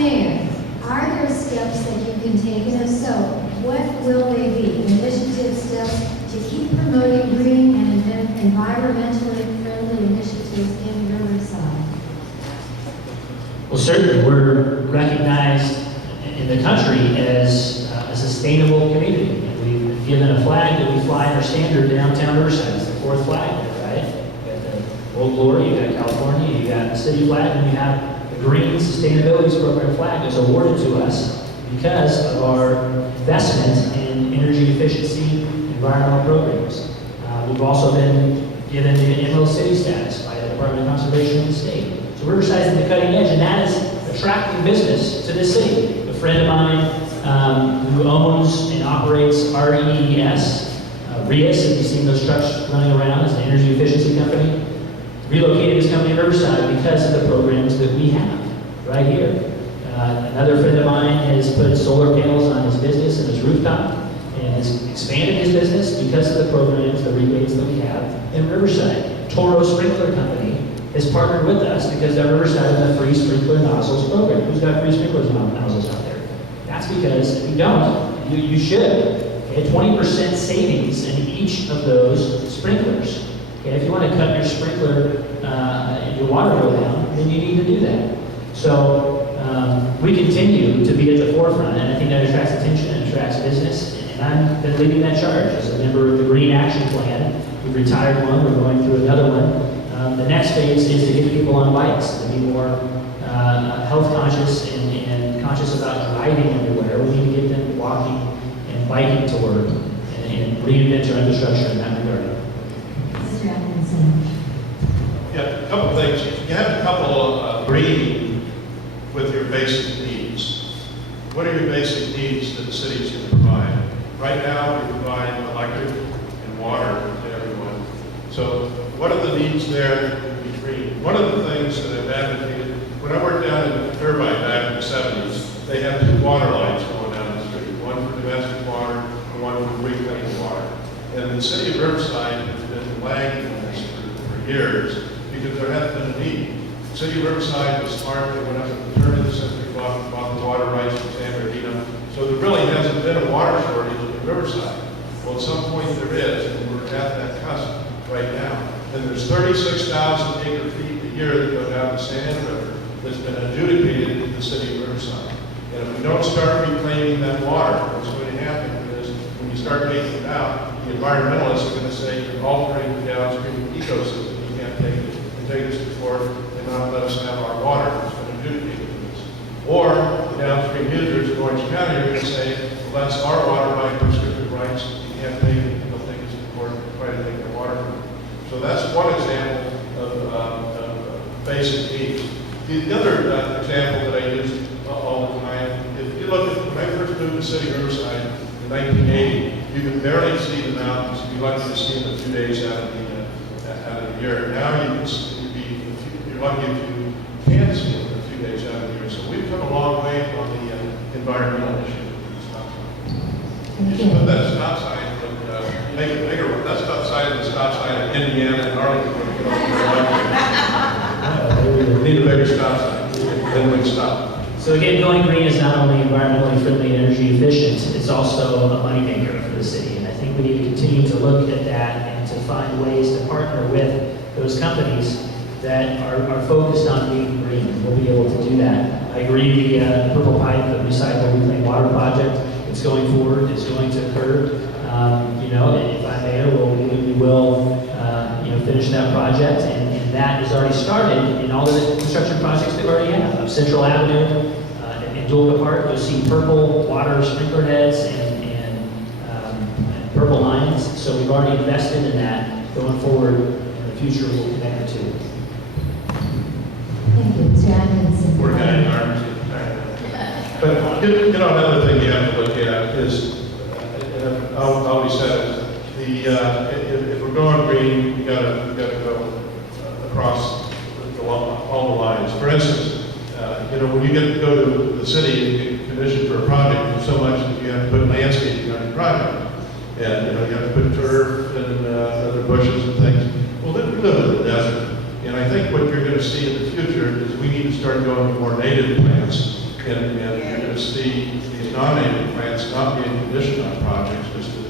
mayor, are there steps that you can take, and if so, what will they be? Initiative steps to keep promoting green and environmentally friendly initiatives in Riverside? Well, certainly, we're recognized in the country as a sustainable community. And we've been given a flag that we fly in our standard downtown Riverside. It's the 4th flag there, right? You got the Old Glory, you got California, you got the city flag, and you have the Green Sustainability Program flag that's awarded to us because of our investment in energy efficiency, environmental programs. We've also been given the Emerald City status by the Department of Conservation of the state. So Riverside is at the cutting edge, and that is attracting business to this city. A friend of mine who owns and operates RES, if you've seen those trucks running around, as an energy efficiency company, relocated his company to Riverside because of the programs that we have right here. Another friend of mine has put solar panels on his business and his rooftop and has expanded his business because of the programs, the rebates that we have in Riverside. Toro Sprinkler Company has partnered with us because our Riverside has a free sprinkler nozzles program. Who's got free sprinkler nozzles out there? That's because if you don't, you should. Okay, 20% savings in each of those sprinklers. Okay, if you want to cut your sprinkler, your water bill down, then you need to do that. So we continue to be at the forefront, and I think that attracts attention and attracts business. And I've been leading that charge as a member of the Green Action Plan. We've retired one, we're going through another one. The next phase is to get people on bikes, to be more health conscious and conscious about driving everywhere. We need to get them walking and biking to work and reinvent our infrastructure in that regard. Mr. Atkinson. Yeah, a couple things. You have a couple green with your basic needs. What are your basic needs that the city is going to provide? Right now, we provide electric and water to everyone. So what are the needs there that would be green? One of the things that I've advocated, when I worked down in Irvine back in the 70s, they had 2 water lines going down the street, one for domestic water and one for reclaimed water. And the city of Riverside has been lagging on this for years because there hasn't been a need. The city of Riverside was smart. They went up at the turn of the century, bought the water rights from San Bernardino. So there really hasn't been a water shortage in Riverside. Well, at some point there is, and we're at that cusp right now. And there's 36,000 acre feet a year that go down the San River that's been adjudicated in the city of Riverside. And if we don't start reclaiming that water, what's going to happen is when you start taking it out, the environmentalists are going to say you're altering the downstream ecosystem. You can't take it and take us to court and not let us have our water that's been adjudicated to us. Or the downstream users in Orange County are going to say, well, that's our water by prescriptive rights. You can't take it. They'll take us to court and try to take the water from it. So that's one example of basic needs. The other example that I use all the time, if you look at when I first moved to the city of Riverside in 1980, you could barely see the mountains. You'd be lucky to see them a few days out of the year. Now you're lucky if you can see them a few days out of the year. So we've come a long way on the environmental issue. You should put that stop sign, make it bigger one. That's outside of the stop sign in Indiana and Arlington. We need a bigger stop sign, then we can stop. So again, going green is not only environmentally friendly and energy efficient, it's also a moneymaker for the city. And I think we need to continue to look at that and to find ways to partner with those companies that are focused on being green. We'll be able to do that. I agree, the Purple Pipe, the Recycle Reclaim Water Project, it's going forward, it's going to occur. If I'm mayor, we will finish that project, and that has already started in all of the construction projects that we already have. Up Central Avenue, in Dulca Park, you'll see purple water sprinkler heads and purple lines. So we've already invested in that. Going forward, in the future, we'll connect the two. Thank you, Mr. Atkinson. We're kind of arms. But another thing you have to look at is, and I've always said it, if we're going green, we got to go across all the lines. For instance, when you get to go to the city and get commissioned for a project, there's so much that you have to put landscaping on your project, and you have to put turf and other bushes and things. Well, then we live in the desert, and I think what you're going to see in the future is we need to start going to more native plants. And you're going to see these non-native plants not being conditioned on projects, just